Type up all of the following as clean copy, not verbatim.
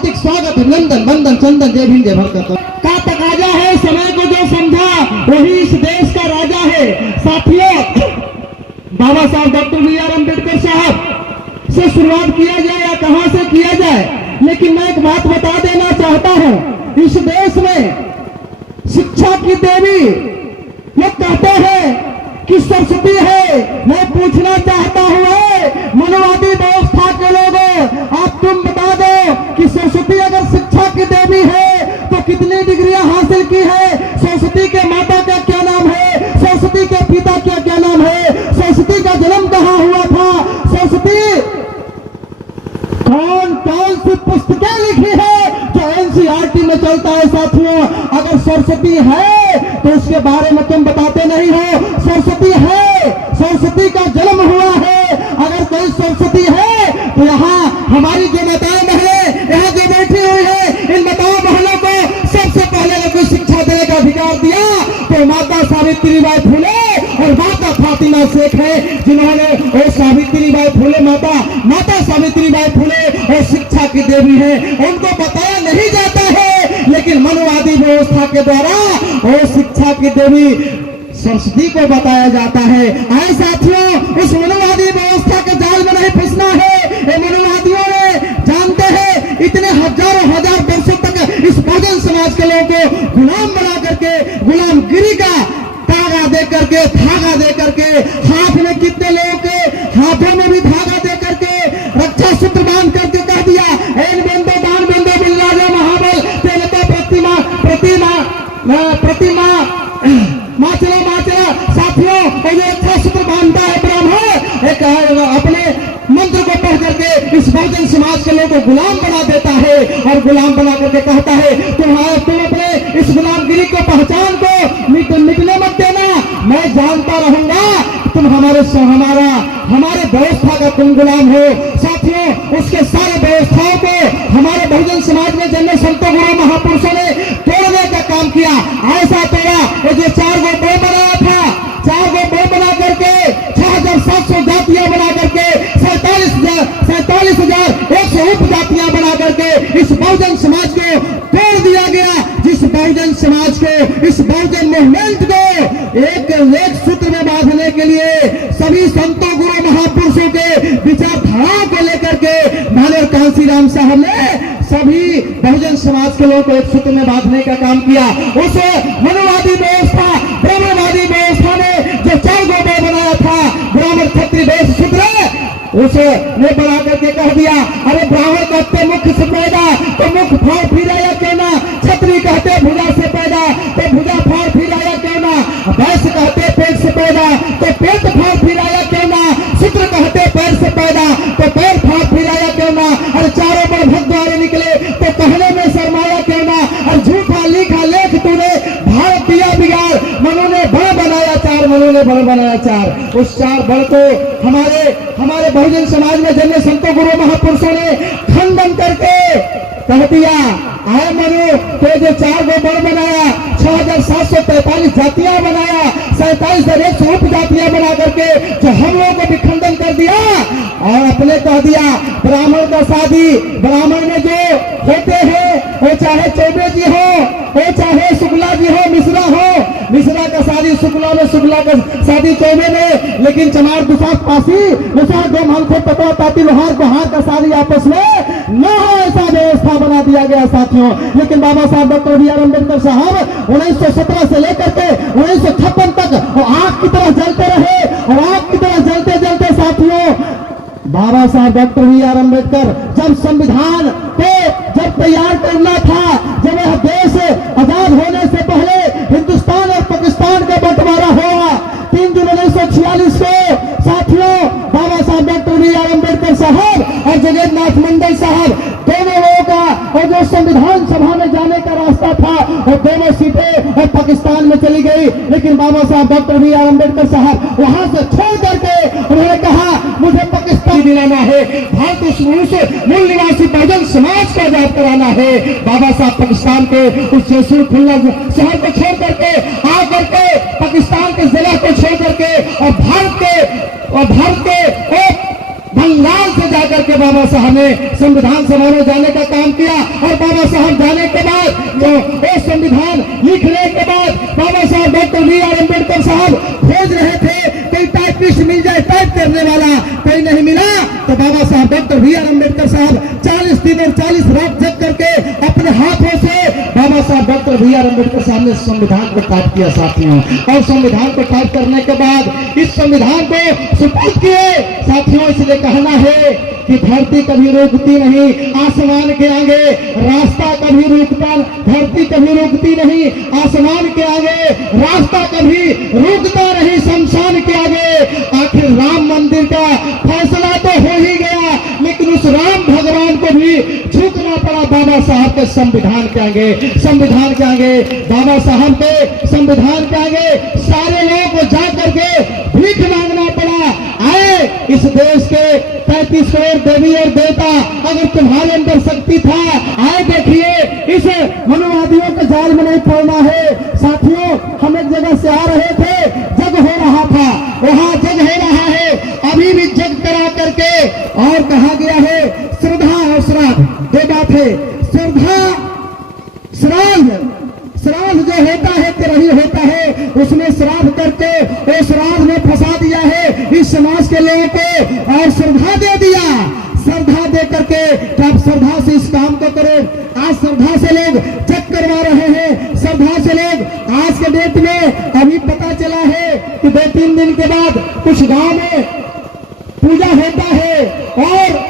हार्दिक स्वागत अभिनंदन वंदन चंदन जय भीम जय भारत का तकाजा है। समय को जो समझा वही इस देश का राजा है। साथियों, बाबा साहब डॉक्टर बी.आर. अम्बेडकर साहब से शुरुआत किया जाए या कहां से किया जाए, लेकिन मैं एक बात बता देना चाहता हूं। इस देश में शिक्षा की देवी लोग कहते हैं कि सरस्वती है। मैं पूछना चाहता हूं मनोवादी व्यवस्था के लोगों, आप तुम बता दो कि सरस्वती अगर शिक्षा की देवी है तो कितनी डिग्रियां हासिल की है? सरस्वती के माता का क्या नाम है? सरस्वती के पिता का क्या नाम है? सरस्वती का जन्म कहां हुआ था? सरस्वती कौन कौन सी पुस्तकें लिखी है जो एनसीईआरटी में चलता है? साथियों, अगर सरस्वती है तो उसके बारे में तुम बताते नहीं हो। सरस्वती है, सरस्वती का जन्म हुआ है। अगर कोई सरस्वती है तो यहाँ हमारी जो माताएं बहनें यहाँ जो बैठी हुई है, इन माताओं बहनों को सबसे पहले अगर शिक्षा देने का अधिकार दिया तो माता सावित्रीबाई फुले और माता फातिमा शेख है, जिन्होंने वो सावित्रीबाई फुले माता सावित्रीबाई फुले और शिक्षा की देवी है। उनको बताया नहीं जाता है, लेकिन मनोवादी व्यवस्था के द्वारा वो शिक्षा की देवी सरस्वती को बताया जाता है। आए साथियों, उस मनोवादी व्यवस्था के जाल में नहीं फंसना है। ये मनोवादियों ने जानते हैं इतने हजारों हजार वर्षों तक इस बहुजन समाज के लोगों को गुलाम बना करके, गुलामगिरी का धागा दे करके, धागा दे करके, हाथ में कितने लोगों के हाथों में भी धागा दे करके, रक्षा सूत्र बांध करके कह दिया एन बंदो दान बंदो बिल्लाजो महाबल तेरे तो प्रतिमा प्रतिमा प्रतिमा माचला माचला। साथियों, ये अच्छा सूत्र बांधता है ब्राह्मण, एक अपने मंत्र को पढ़ करके इस बहुजन समाज के लोगों को गुलाम बना देता है और गुलाम बना करके कहता है तुम अपने इस गुलामगिरी को पहचान को मिटने मत देना। मैं जानता रहूंगा तुम हमारे व्यवस्था का तुम गुलाम हो। साथियों, उसके सारे व्यवस्थाओं को हमारे बहुजन समाज में जन्मे संतों गुरु महापुरुषों ने तोड़ने का काम किया। ऐसा तोड़ा ये जो 4 गो बम बनाया था, 4 गो बम बना करके 6700 जातियां बना करके 47,100 उपजातियां बना करके इस बहुजन समाज को तोड़ दिया गया। जिस बहुजन समाज को, इस बहुजन मूवमेंट को एक सूत्र में बांधने के लिए सभी संतों गुरु महापुरुषों के विचारधाराओं को लेकर के भाले कांसीराम साहब ने सभी बहुजन समाज के लोगों को एक सूत्र में बांधने का काम किया। उस मनोवादी व्यवस्था, ब्राह्मणवादी व्यवस्था ने जो 4 गो बनाया था, ब्राह्मण क्षत्रिय वैश्य शूद्र, उसे बना करके कह दिया अरे ब्राह्मण कहते मुख से पैदा तो मुख फाड़ फिर आया क्यों ना? क्षत्रिय कहते भुजा से पैदा तो भुजा फाड़ फिर आया क्यों ना? वैश्य कहते पेट से पैदा तो पेट फाड़ फिर आया क्यों ना? शूद्र कहते पैर से पैदा तो पैर फाड़ फिर आया क्यों ना? अरे चारों पर भगद्वारे निकले तो कहने में शर्माया क्यों ना? और झूठा लिखा लेख तूने भारत दिया बिगाड़, मनु ने बड़ बनाया 4, मनु ने बड़ बनाया 4। उस 4 बड़ को हमारे बहुजन समाज में जन्मे संतों गुरु महापुरुषों ने खंडन करके कह दिया आए मनु तो जो 4 गो बड़ बनाया, 6743 जातियां बनाया, 47,100 उपजातियां बना करके जो हम लोगों को भी खंडन कर दिया और अपने कह दिया ब्राह्मण का शादी, ब्राह्मण में जो होते हैं वो चाहे चौबे जी हो, वो चाहे शुक्ला जी हो, मिश्रा हो, मिश्रा का शादी शुक्ला में, शुक्ला का शादी चौबे में, लेकिन चमार दुसाख पासी दुसाख दो मानसे पता ताती लोहार गुहार का शादी आपस में न हो, ऐसा व्यवस्था बना दिया गया साथियों। लेकिन बाबा साहब डॉक्टर बी.आर. अम्बेडकर साहब 1917 से लेकर के 1956 तक आग की तरह जलते रहे और आग की तरह जलते जलते साथियों बाबा साहब डॉक्टर बी.आर. अम्बेडकर जब संविधान को जब तैयार करना था, जब यह देश आजाद होने से पहले हिंदुस्तान और पाकिस्तान का बंटवारा हुआ 3 जून 1946 को साथियों बाबा साहब डॉक्टर बी.आर. अम्बेडकर साहब और जगन्नाथ मंडल साहब दोनों लोगों का और जो संविधान सभा में जाने का रास्ता था और दोनों सीटें और पाकिस्तान में चली गई। लेकिन बाबा साहब डॉक्टर बी.आर. अम्बेडकर साहब वहां से छोड़ करके उन्होंने कहा मुझे पाकिस्तान दिलाना है, भारत मूल निवासी बहुजन समाज को आजाद कराना है। बाबा साहब पाकिस्तान के उस जयसुर खुल्ला शहर को छोड़ करके आ करके पाकिस्तान के जिला को छोड़ करके और भारत के बंगाल से जाकर के बाबा साहब ने संविधान सभा में जाने का काम किया और बाबा साहब जाने के बाद वो संविधान लिखने के बाद बाबा साहब डॉक्टर बी आर अम्बेडकर साहब खोज रहे थे कोई टाइपिस्ट मिल जाए टाइप करने वाला, कोई नहीं मिला। तो बाबा साहब डॉक्टर बी आर अम्बेडकर साहब 40 दिन और 40 रात जग करके अपने हाथों से बाबा साहब डॉक्टर बी आर अम्बेडकर साहब ने संविधान को टाइप किया साथियों। और संविधान को टाइप करने के बाद इस संविधान को सुपुर्द किए साथियों। इसलिए कहना है कि धरती कभी रुकती नहीं आसमान के आगे, रास्ता कभी रुकता, धरती कभी रुकती नहीं आसमान के आगे, रास्ता कभी रुकता नहीं शमशान के आगे। आखिर राम मंदिर का फैसला तो हो ही गया, लेकिन उस राम भगवान को भी झुकना पड़ा बाबा साहब के संविधान के आगे। संविधान के आगे बाबा साहब के संविधान के आगे सारे लोगों को जा करके भीख मांगना पड़ा। आए इस देश के 33 करोड़ देवी और देवता, अगर तुम्हारे अंदर शक्ति था, आए देखिए इस मनुवादियों के जाल में नहीं पड़ना है साथियों। हम एक जगह से आ रहे थे, जग हो रहा था, वहां जग हो रहा है, अभी भी जग करा करके। और कहा गया है श्रद्धा और श्राद्ध दो बात है। श्रद्धा श्राद्ध जो होता है तेरही होता है, उसमें श्राद्ध करके वो श्राद्ध में फंसा दिया है इस समाज के लोगों को और श्रद्धा दे दिया। श्रद्धा दे करके तो आप श्रद्धा से इस काम को करो। आज श्रद्धा से लोग जग करवा रहे हैं, श्रद्धा से लोग आज के डेट में अभी पता चला है कि 2-3 दिन के बाद कुछ गांव में पूजा होता है और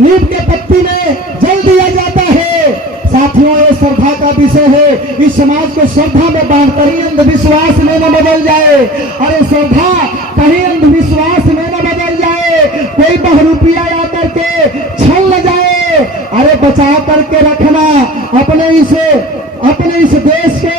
नीम के पत्ती में जल दिया जाता है। साथियों ये श्रद्धा का विषय है। इस समाज को श्रद्धा में बांध कहीं अंधविश्वास में न बदल जाए। अरे श्रद्धा कहीं अंधविश्वास में न बदल जाए, कोई बहुरूपिया आकर के छल न जाए। अरे बचा करके रखना अपने इस देश के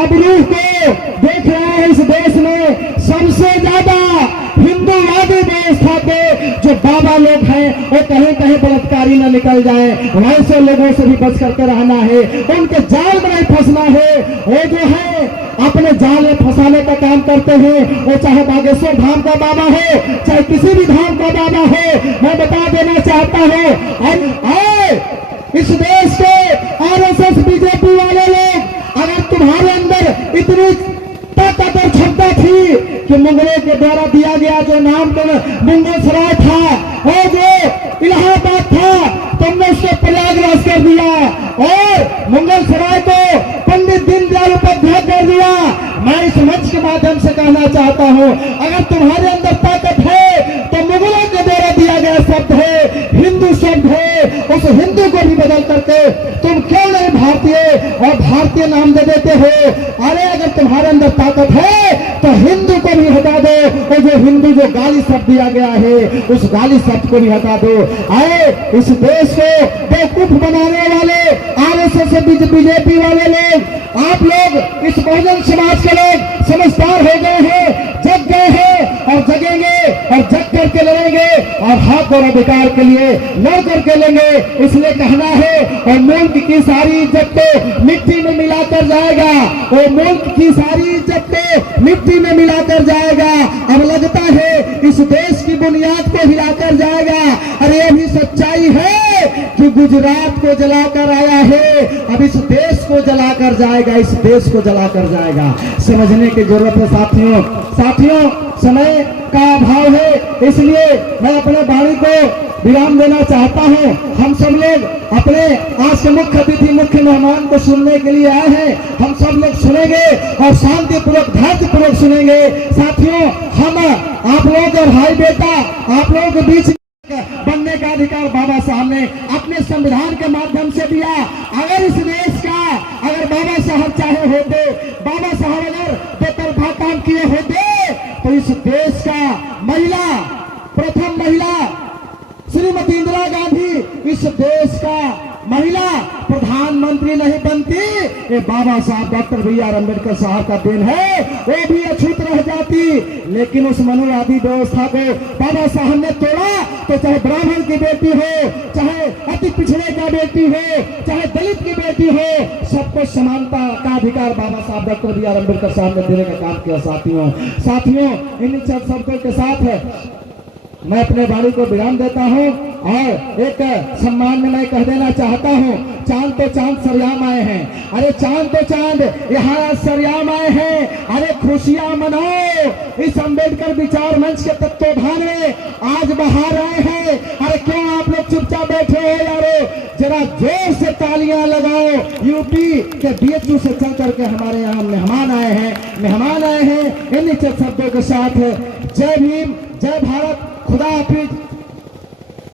अबरूह को। देख रहे हैं इस देश में सबसे ज्यादा हिंदूवादी व्यवस्था के जो बाबा लोग हैं वो कहीं कहीं बलात्कारी न निकल जाए, वैसे लोगों से भी बच करके रहना है, उनके जाल में नहीं फंसना है। वो जो है अपने जाल में फंसाने का काम करते हैं, वो चाहे बागेश्वर धाम का बाबा हो चाहे किसी भी धाम का बाबा हो। मैं बता देना चाहता हूँ इस देश के आरएसएस बीजेपी वाले लोग, अगर तुम्हारे अंदर इतनी ताकत और क्षमता थी कि मुगलों के द्वारा दिया गया जो नाम मुगल सराय था, वो जो इलाहाबाद था, तुमने उसको प्रयागराज कर दिया और मुगल सराय को पंडित दीनदयाल उपाध्याय कर दिया। मैं इस मंच के माध्यम से कहना चाहता हूँ, अगर तुम्हारे अंदर ताकत है तो मुगलों के द्वारा दिया गया शब्द है, हिंदू शब्द है, उस हिंदू को भी बदल करके तुम क्यों नहीं भारतीय और भारतीय नाम दे देते हो। अरे अगर तुम्हारे अंदर ताकत है तो हिंदू को भी हटा दो, और जो हिंदू जो गाली शब्द दिया गया है उस गाली शब्द को भी हटा दो। आए इस देश को बेवकूफ बनाने वाले आरएसएस बीजेपी वाले लोग, आप लोग इस बहुजन समाज के लोग समझदार हो गए हैं, जग गए हैं और जगेंगे और जग करके लड़ेंगे और हक और अधिकार के लिए लड़ करके लेंगे। इसलिए कहना है और मुल्क की सारी इज्जत तो मिट्टी में मिलाकर जाएगा, और मुल्क की सारी इज्जत तो मिट्टी में मिलाकर जाएगा। अब लगता है इस देश की बुनियाद को हिलाकर जाएगा। अरे ये भी सच्चाई है कि गुजरात को जलाकर आया है, अब इस देश को जलाकर जाएगा, इस देश को जलाकर जाएगा। समझने की जरूरत है साथियों, समय का अभाव है, इसलिए मैं अपने वाणी को विराम देना चाहता हूं। हम सब लोग अपने आज के मुख्य अतिथि मुख्य मेहमान को सुनने के लिए आए हैं। हम सब लोग सुनेंगे और शांतिपूर्वक धैर्यपूर्वक सुनेंगे। साथियों, हम आप लोग और भाई बेटा आप लोगों के बीच बनने का अधिकार बाबा साहब ने अपने संविधान के माध्यम से दिया। अगर इस देश का अगर बाबा साहब चाहे होते, बाबा साहब अगर बेतरफा काम किए होते तो इस देश का प्रथम महिला श्रीमती इंदिरा गांधी इस देश का महिला प्रधानमंत्री नहीं बनती। ये बाबा साहब डॉक्टर बी आर अम्बेडकर साहब का देन है, वो भी अछूत रह जाती। लेकिन उस मनुवादी व्यवस्था को बाबा साहब ने तोड़ा, तो चाहे ब्राह्मण की बेटी हो, चाहे अति पिछड़े का बेटी हो, चाहे दलित की बेटी हो, सबको समानता का अधिकार बाबा साहब डॉक्टर बी आर अम्बेडकर साहब ने देने का काम किया। साथियों इन शब्दों के साथ मैं अपने वाणी को विराम देता हूं और एक सम्मान में मैं कह देना चाहता हूं, चांद तो चांद सरयाम आए हैं, अरे चांद तो चांद यहाँ सरयाम आए हैं, अरे खुशियां मनाओ। इस अंबेडकर विचार मंच के तत्वाधान में आज बाहर आए हैं, अरे क्यों आप लोग चुपचाप बैठे हो यारो, जरा जोर से तालियां लगाओ। यूपी के DHU से चल करके हमारे यहाँ मेहमान आए हैं। इन्हीं शब्दों के साथ जय भीम, जय भारत, खुदा हाफिज।